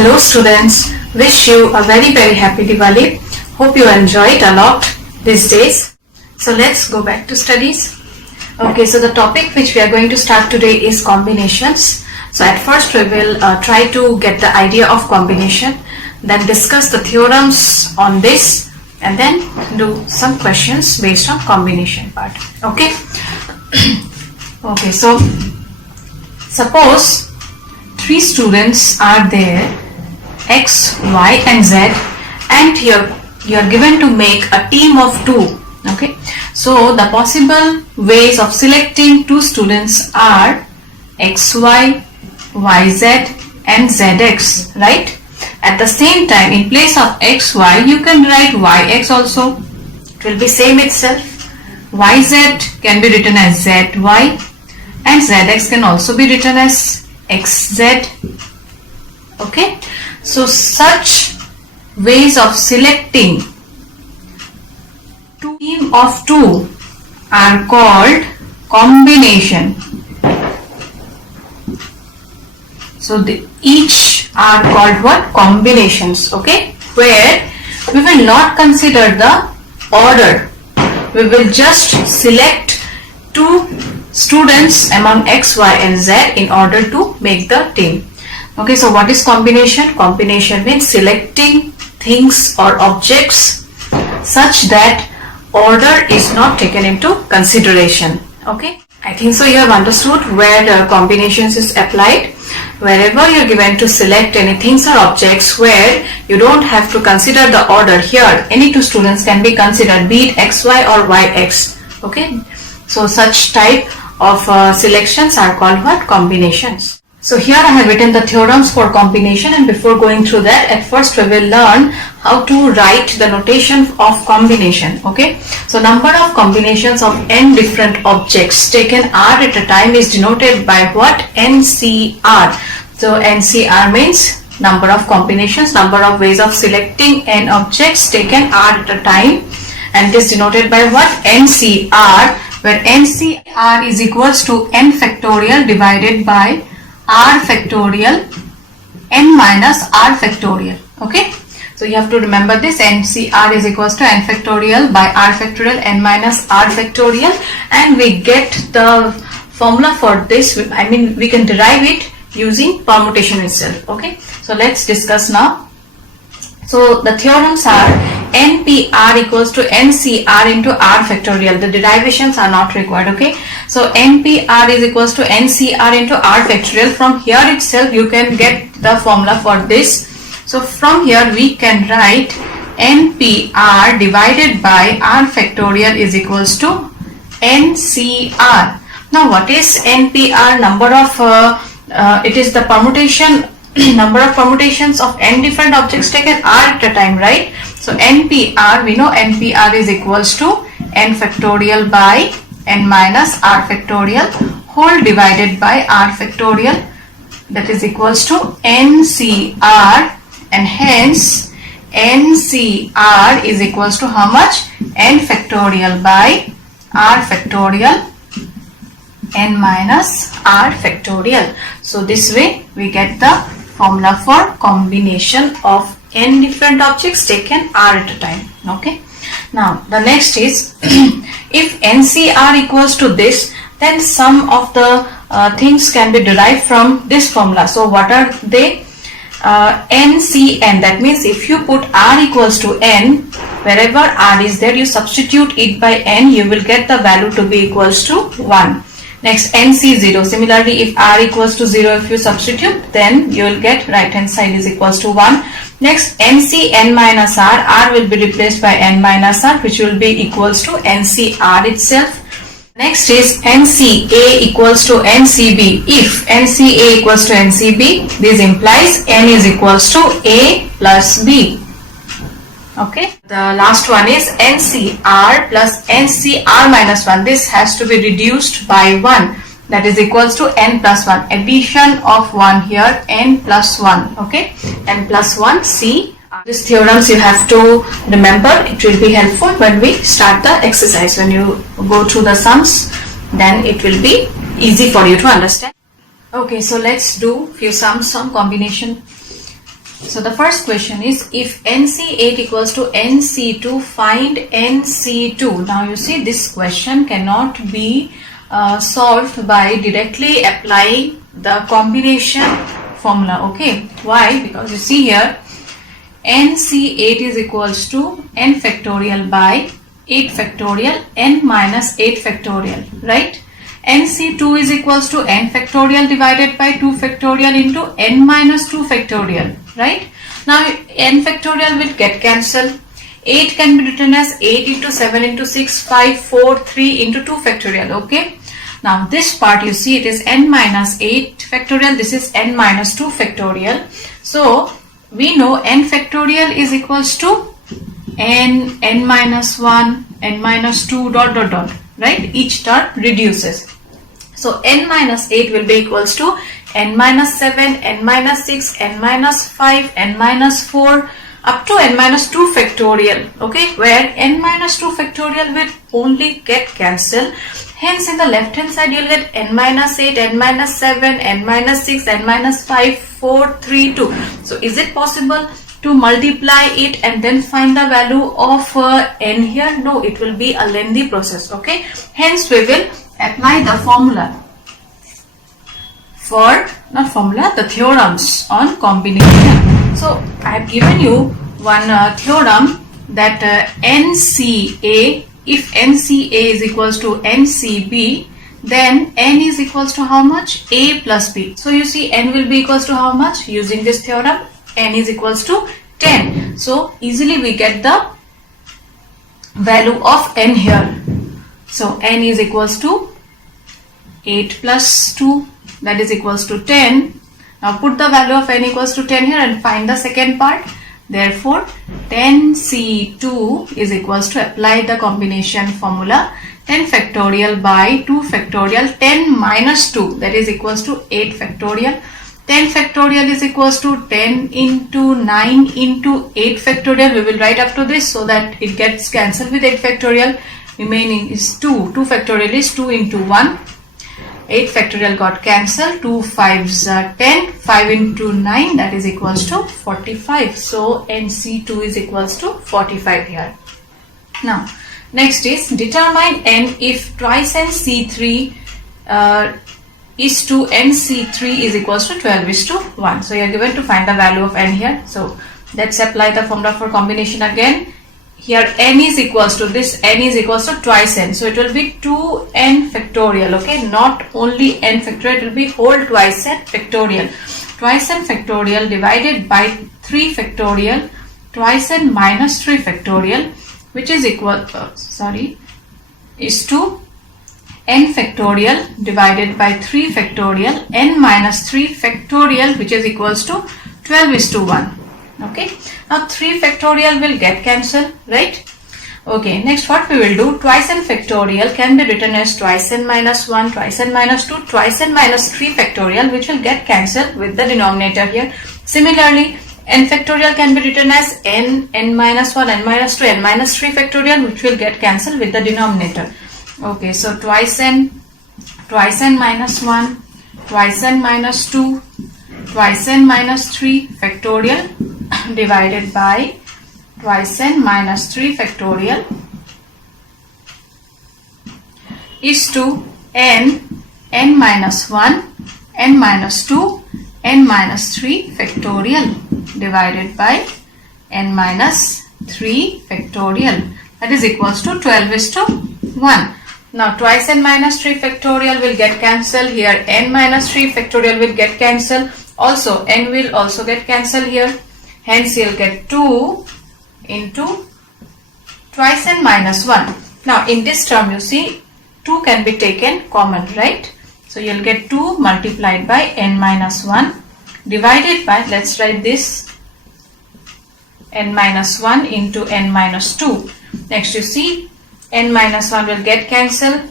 Hello students, wish you a very happy Diwali. Hope you enjoyed a lot these days. So let's go back to studies. Okay, so the topic which we are going to start today is combinations. So at first we will try to get the idea of combination, then discuss the theorems on this, and then do some questions based on combination part. Okay. Okay, so suppose three students are there, X, Y and Z, and here you are given to make a team of two. Okay, so the possible ways of selecting two students are XY, YZ and ZX, right? At the same time, in place of XY you can write YX also, it will be same itself. YZ can be written as ZY and ZX can also be written as XZ. Okay, so such ways of selecting team of two are called combination. So each are called what? Combinations. Okay, where we will not consider the order, we will just select two students among X, Y and Z in order to make the team. Okay, so what is combination? Combination means selecting things or objects such that order is not taken into consideration. Okay, I think so you have understood where the combinations is applied. Wherever you are given to select any things or objects where you don't have to consider the order, here any two students can be considered, be it XY or YX. Okay, so such type of selections are called what? Combinations. So here I have written the theorems for combination, and before going through that, at first we will learn how to write the notation of combination. Okay, so number of combinations of n different objects taken r at a time is denoted by what? NCR. So NCR means number of combinations, number of ways of selecting n objects taken r at a time, and it is denoted by what? NCR, where NCR is equals to n factorial divided by r factorial n minus r factorial. Okay, so you have to remember this, NCR is equals to n factorial by r factorial n minus r factorial, and we get the formula for this. I mean, we can derive it using permutation itself. Okay, so let's discuss now. So the theorems are NPR equals to NCR into R factorial. The derivations are not required. Okay, so NPR is equals to NCR into R factorial. From here itself you can get the formula for this. So from here we can write NPR divided by R factorial is equals to NCR. Now what is NPR? Number of it is the permutation number of permutations of n different objects taken r at a time, right? So NPR, we know NPR is equals to n factorial by n minus r factorial whole divided by r factorial, that is equals to NCR, and hence NCR is equals to how much? N factorial by r factorial n minus r factorial. So this way we get the formula for combination of n different objects taken r at a time. Okay, now the next is if NCR equals to this, then some of the things can be derived from this formula. So what are they? NCN, that means if you put r equals to n, wherever r is there you substitute it by n, you will get the value to be equals to 1. Next, NC0, similarly if r equals to 0, if you substitute, then you will get right hand side is equals to 1. Next, NCN minus r will be replaced by n minus r, which will be equals to NCR itself. Next is NCA equals to NCB. If NCA equals to NCB, this implies n is equals to a plus b. Okay, the last one is NCR plus NCR minus 1. This has to be reduced by 1, that is equals to n plus 1. Addition of 1 here, n plus 1. Okay, n plus 1 C. These theorems you have to remember. It will be helpful when we start the exercise. When you go through the sums, then it will be easy for you to understand. Okay, so let's do few sums on combination. So the first question is, if NC8 equals to NC2, find NC2. Now you see, this question cannot be solved by directly applying the combination formula. Okay, why? Because you see here, NC8 is equals to n factorial by 8 factorial n minus 8 factorial, right? NC2 is equals to n factorial divided by 2 factorial into n minus 2 factorial, right? Now n factorial will get cancelled. 8 can be written as 8 into 7 into 6, 5, 4, 3 into 2 factorial, okay? Now this part you see, it is n minus 8 factorial, this is n minus 2 factorial. So we know n factorial is equals to n minus 1, n minus 2 dot dot dot, right? Each term reduces. So n minus 8 will be equals to n minus 7, n minus 6, n minus 5, n minus 4 up to n minus 2 factorial, okay, where n minus 2 factorial will only get cancelled. Hence in the left hand side you will get n minus 8, n minus 7, n minus 6, n minus 5, 4, 3, 2. So is it possible to multiply it and then find the value of n here? No, it will be a lengthy process, okay. Hence we will apply the formula for, not formula, the theorems on combination. So I have given you one theorem that NCA, if NCA is equals to NCB, then n is equals to how much? A plus b. So you see, n will be equals to how much? Using this theorem, n is equals to 10. So easily we get the value of n here. So n is equals to 8 plus 2, that is equals to 10. Now put the value of n equals to 10 here and find the second part. Therefore 10C2 is equals to, apply the combination formula, 10 factorial by 2 factorial, 10 minus 2, that is equals to 8 factorial. 10 factorial is equals to 10 into 9 into 8 factorial. We will write up to this so that it gets cancelled with 8 factorial. Remaining is 2. 2 factorial is 2 into 1. 8 factorial got cancelled. 2 5s are 10. 5 into 9, that is equals to 45. So NC2 is equals to 45 here. Now next is, determine n if twice NC3 is to NC3 is equals to 12 is to 1. So you are given to find the value of n here. So let's apply the formula for combination again. Here n is equals to, this n is equals to twice n. So it will be 2n factorial, okay, not only n factorial, it will be whole twice n factorial. Twice n factorial divided by 3 factorial, twice n minus 3 factorial, which is equal, is to n factorial divided by 3 factorial, n minus 3 factorial, which is equals to 12 is to 1. Okay, now 3 factorial will get cancelled, right? Okay, next what we will do, twice n factorial can be written as twice n minus 1, twice n minus 2, twice n minus 3 factorial, which will get cancelled with the denominator here. Similarly, n factorial can be written as n minus 1, n minus 2, n minus 3 factorial, which will get cancelled with the denominator. Okay, so twice n minus 1, twice n minus 2, twice n minus 3 factorial divided by twice n minus 3 factorial is to n minus 1, n minus 2, n minus 3 factorial divided by n minus 3 factorial, that is equals to 12 is to 1. Now twice n minus 3 factorial will get cancelled here, n minus 3 factorial will get cancelled, also n will also get cancelled here. Hence you'll get 2 into twice n minus 1. Now in this term you see 2 can be taken common, right? So you'll get 2 multiplied by n minus 1 divided by, let's write this, n minus 1 into n minus 2. Next you see n minus 1 will get cancelled,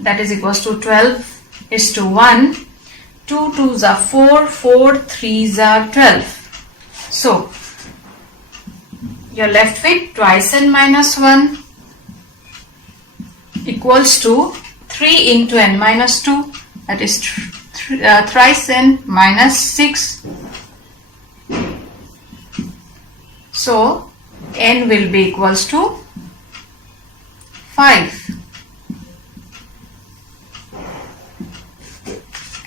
that is equals to 12 is to 1. 2 2s are 4, 4 3s are 12. So you're left with twice n minus 1 equals to 3 into n minus 2, that is thrice n minus 6 So n will be equals to 5.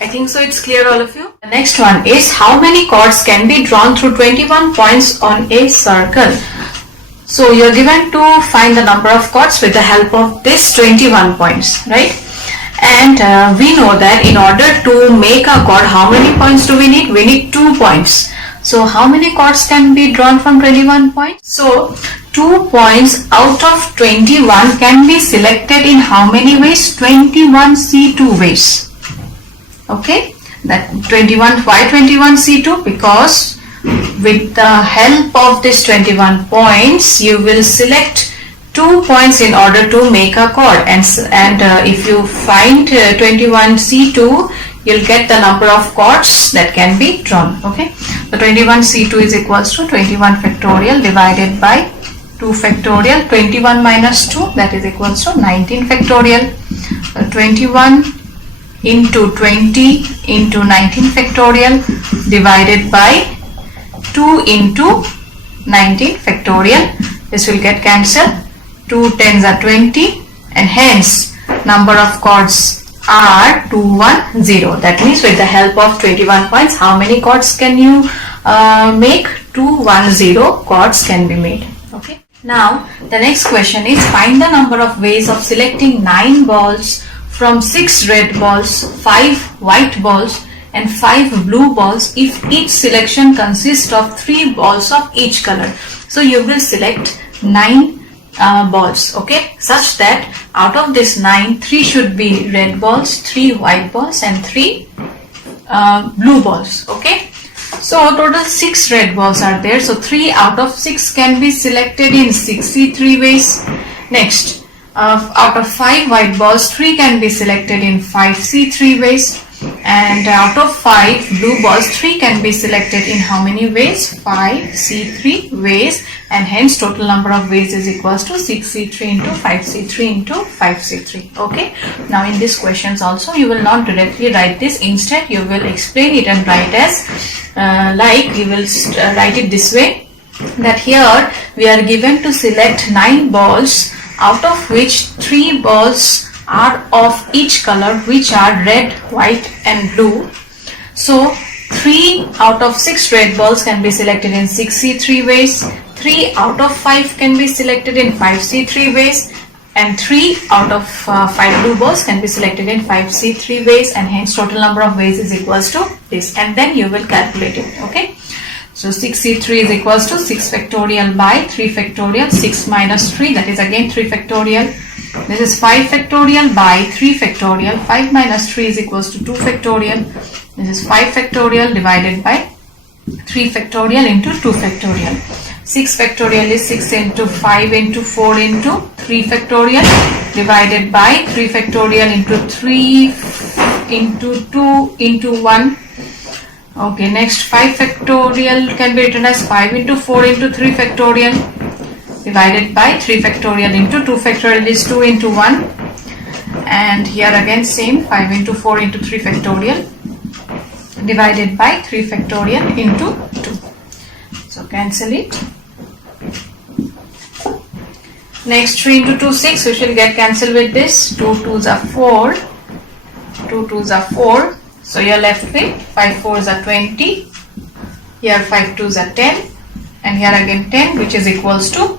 I think so it's clear, all of you. The next one is how many chords can be drawn through 21 points on a circle. So you're given to find the number of chords with the help of this 21 points, right? And we know that in order to make a chord, how many points do we need? We need 2 points. So how many chords can be drawn from 21 points? So 2 points out of 21 can be selected in how many ways? 21 C2 ways. Okay, that 21, why 21 C2? Because with the help of this 21 points, you will select 2 points in order to make a chord, and if you find 21 C2, you'll get the number of chords that can be drawn. Okay, the 21 C2 is equals to 21 factorial divided by 2 factorial. 21 minus 2, that is equals to 19 factorial. 21 into 20 into 19 factorial divided by 2 into 19 factorial. This will get cancelled. 2 tens are 20, and hence number of chords are 210. That means with the help of 21 points, how many chords can you make? 210 chords can be made. Okay. Now the next question is find the number of ways of selecting 9 balls from 6 red balls, 5 white balls and 5 blue balls if each selection consists of 3 balls of each color. So you will select 9 balls, okay, such that out of this 9, 3 should be red balls, 3 white balls and 3 blue balls. Okay, so total 6 red balls are there, so 3 out of 6 can be selected in 6C3 ways. Next, out of 5 white balls, 3 can be selected in 5C3 ways, and out of 5 blue balls, 3 can be selected in how many ways? 5C3 ways, and hence total number of ways is equals to 6C3 into 5C3 into 5C3. Okay, now in these questions also you will not directly write this, instead you will explain it and write as like you will write it this way, that here we are given to select 9 balls, out of which 3 balls are of each color, which are red, white and blue. So 3 out of 6 red balls can be selected in 6C3 ways, 3 out of 5 can be selected in 5C3 ways, and 3 out of 5 blue balls can be selected in 5C3 ways, and hence total number of ways is equals to this, and then you will calculate it. Okay, so 6C3 is equals to 6 factorial by 3 factorial, 6 minus 3, that is again 3 factorial. This is 5 factorial by 3 factorial. 5 minus 3 is equals to 2 factorial. This is 5 factorial divided by 3 factorial into 2 factorial. 6 factorial is 6 into 5 into 4 into 3 factorial divided by 3 factorial into 3 into 2 into 1. Okay, next 5 factorial can be written as 5 into 4 into 3 factorial divided by 3 factorial into 2 factorial is 2 into 1, and here again same 5 into 4 into 3 factorial divided by 3 factorial into 2. So cancel it. Next 3 into 2 6, we shall get cancelled with this. 2 2s are 4, 2 2s are 4, so you are left with 5 4s are 20, here 5 2s are 10, and here again 10, which is equals to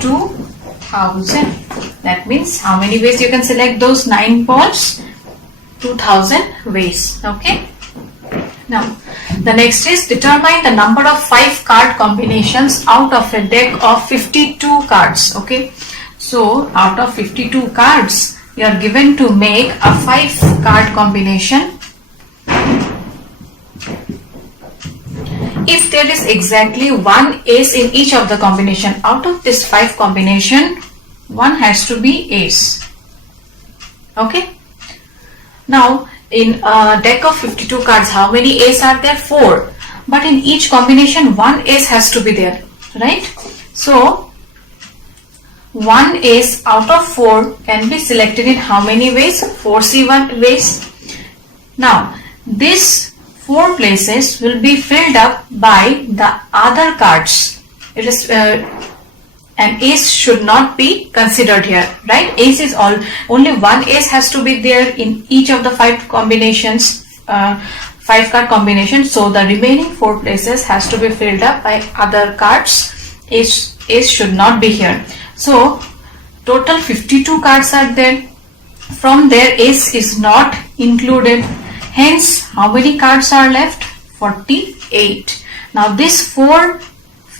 2000. That means how many ways you can select those 9 balls? 2000 ways. Okay, now the next is determine the number of 5 card combinations out of a deck of 52 cards. Okay, so out of 52 cards you are given to make a 5 card combination. If there is exactly one ace in each of the combination, out of this 5 combination, one has to be ace. Okay, now in a deck of 52 cards, how many ace are there? 4, but in each combination one ace has to be there, right? So one ace out of 4 can be selected in how many ways? 4C1 ways. Now this 4 places will be filled up by the other cards. it is an ace should not be considered here, right? Ace is only one ace has to be there in each of the 5 combinations, 5 card combinations. So the remaining 4 places has to be filled up by other cards. Ace should not be here. So total 52 cards are there. From there, ace is not included. Hence, how many cards are left? 48. Now this 4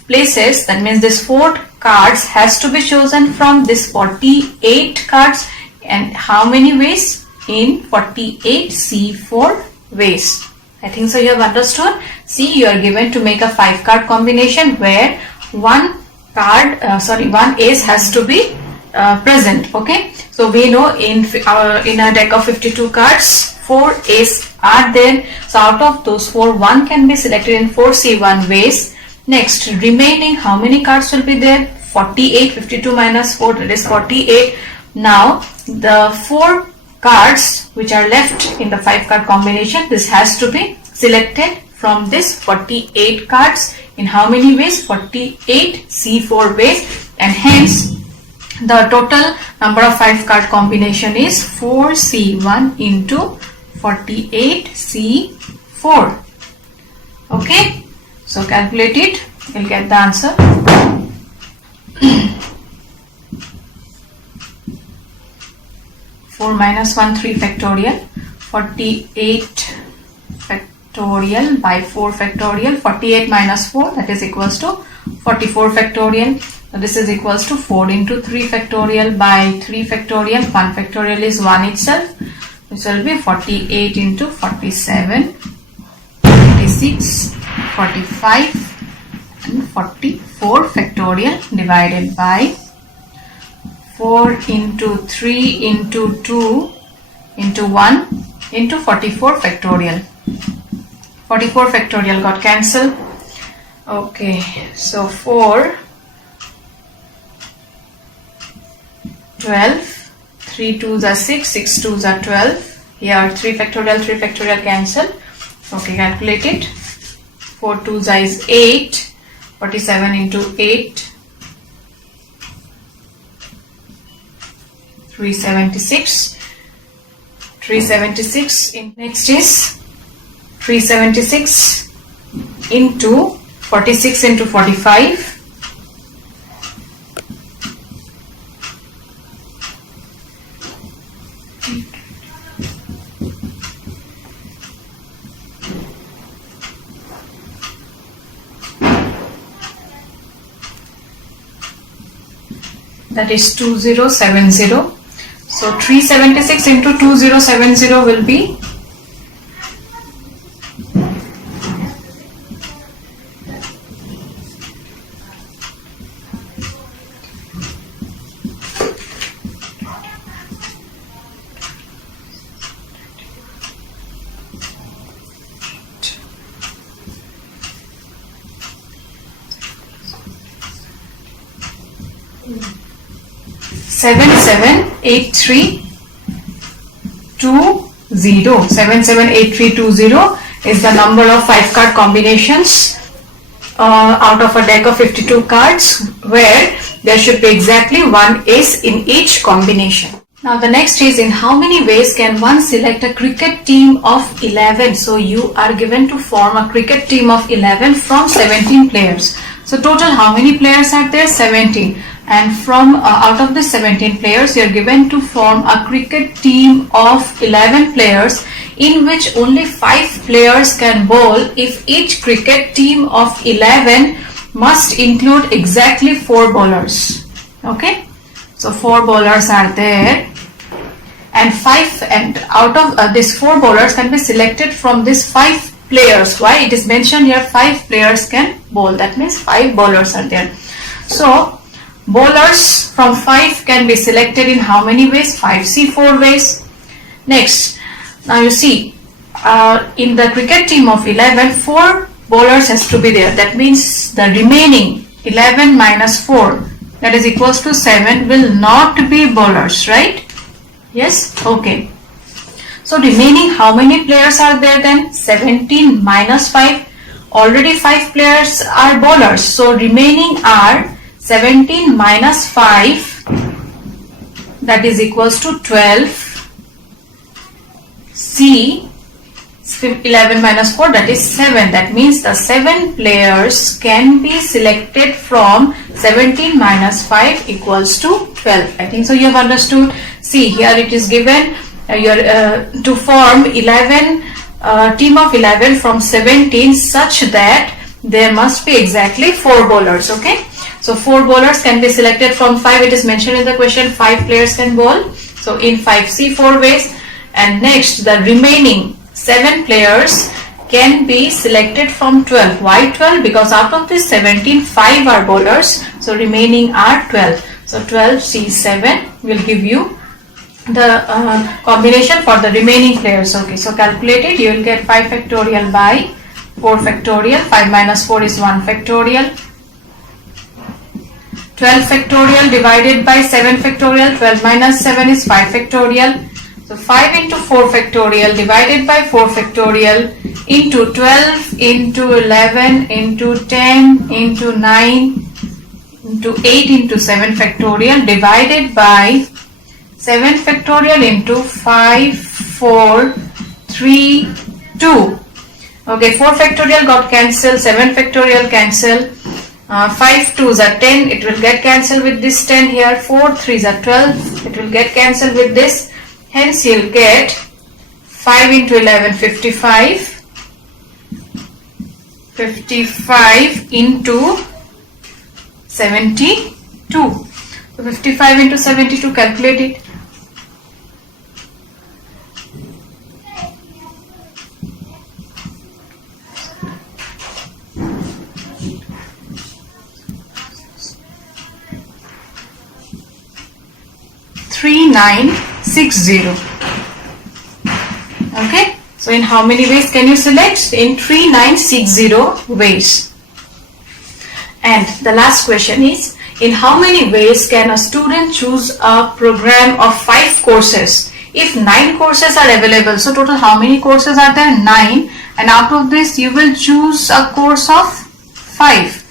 places, that means this 4 cards has to be chosen from this 48 cards. And how many ways? In 48 C4 ways. I think so you have understood. See, you are given to make a 5 card combination where one ace has to be present. Okay, so we know in a deck of 52 cards, 4 ace are there. So out of those 4, 1 can be selected in 4C1 ways. Next, remaining how many cards will be there? 48. 52 minus 4, that is 48. Now the 4 cards which are left in the 5 card combination, this has to be selected from this 48 cards. In how many ways? 48 C4 ways, and hence the total number of 5 card combination is 4C1 into 48 C4. Okay, so calculate it, you'll get the answer. 4 minus 1, 3 factorial, 48 factorial by 4 factorial, 48 minus 4, that is equals to 44 factorial. So this is equals to 4 into 3 factorial by 3 factorial. 1 factorial is 1 itself. This will be 48 into 47, 46, 45 and 44 factorial divided by 4 into 3 into 2 into 1 into 44 factorial. 44 factorial got cancelled. Okay, so 4, 12, 3 2s are 6, 6 2s are 12. Here 3 factorial cancel. Okay, calculate it. 4 2s is 8, 47 into 8, 376. 376 next is 376 into 46 into 45. That is 2070. So 376 into 2070 will be 778320. 778320 is the number of 5 card combinations out of a deck of 52 cards where there should be exactly one ace in each combination. Now the next is, in how many ways can one select a cricket team of 11? So you are given to form a cricket team of 11 from 17 players. So total how many players are there? 17. And from out of the 17 players, you are given to form a cricket team of 11 players in which only 5 players can bowl if each cricket team of 11 must include exactly 4 bowlers. Okay, so 4 bowlers are there, and out of these 4 bowlers can be selected from these 5 players. Why it is mentioned here 5 players can bowl, that means 5 bowlers are there. So bowlers from 5 can be selected in how many ways? 5C4 ways. Next, now you see in the cricket team of 11, 4 bowlers has to be there. That means the remaining 11 minus 4, that is equals to 7, will not be bowlers, right? Yes, okay. So remaining how many players are there then? 17 minus 5, already 5 players are bowlers, so remaining are 17 minus 5, that is equals to 12. C 11 minus 4, that is 7. That means the 7 players can be selected from 17 minus 5 equals to 12. I think so you have understood. See, here it is given to form 11 team of 11 from 17 such that there must be exactly 4 bowlers. Okay, so 4 bowlers can be selected from 5. It is mentioned in the question 5 players can bowl. So in 5C 4 ways, and next the remaining 7 players can be selected from 12. Why 12? Because out of this 17, 5 are bowlers, so remaining are 12. So 12C7 will give you the combination for the remaining players. Okay, so calculate it. You will get 5 factorial by 4 factorial. 5 minus 4 is 1 factorial. 12 factorial divided by 7 factorial. 12 minus 7 is 5 factorial. So 5 into 4 factorial divided by 4 factorial into 12 into 11 into 10 into 9 into 8 into 7 factorial divided by 7 factorial into 5, 4, 3, 2. Okay, 4 factorial got cancelled, 7 factorial cancel. 5 2s are 10, it will get cancelled with this 10 here. 4 3s are 12, it will get cancelled with this. Hence you'll get 5 into 11, 55. 55 into 72. So 55 into 72, calculate it. (3960). Okay, so in how many ways can you select? In 3960 ways. And the last question is, in how many ways can a student choose a program of 5 courses? If 9 courses are available, so total how many courses are there? 9, and out of this you will choose a course of 5.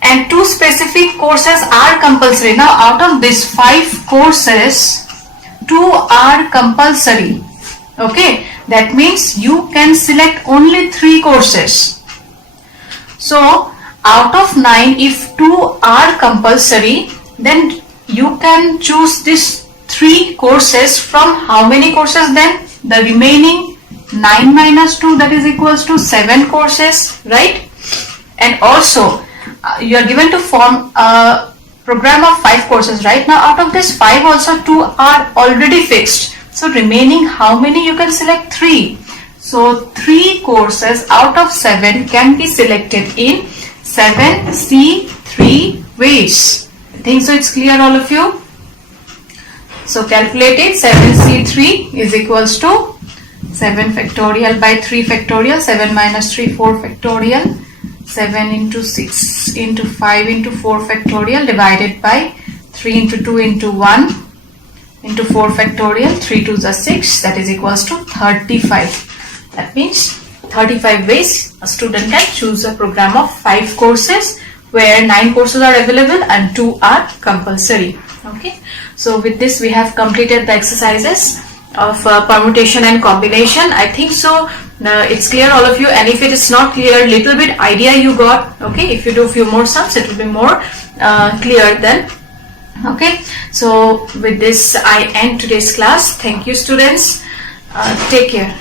And 2 specific courses are compulsory. Now out of these 5 courses, 2 are compulsory. Okay, that means you can select only 3 courses. So out of 9, if 2 are compulsory, then you can choose these 3 courses from how many courses then? The remaining 9 minus 2, that is equals to 7 courses, right? And also you are given to form a program of 5 courses, right? Now out of this 5 also 2 are already fixed. So remaining how many you can select? 3. So 3 courses out of 7 can be selected in 7C3 ways. I think so it's clear all of you. So calculate it. 7C3 is equals to 7 factorial by 3 factorial. 7 minus 3, 4 factorial. 7 into 6 into 5 into 4 factorial divided by 3 into 2 into 1 into 4 factorial. 3 2s are 6, that is equals to 35. That means 35 ways a student can choose a program of 5 courses where 9 courses are available and 2 are compulsory. Okay, so with this we have completed the exercises of permutation and combination. I think so it's clear all of you, and if it is not clear, little bit idea you got. Okay, if you do a few more sums it will be more clear then. Okay, so with this I end today's class. Thank you students, take care.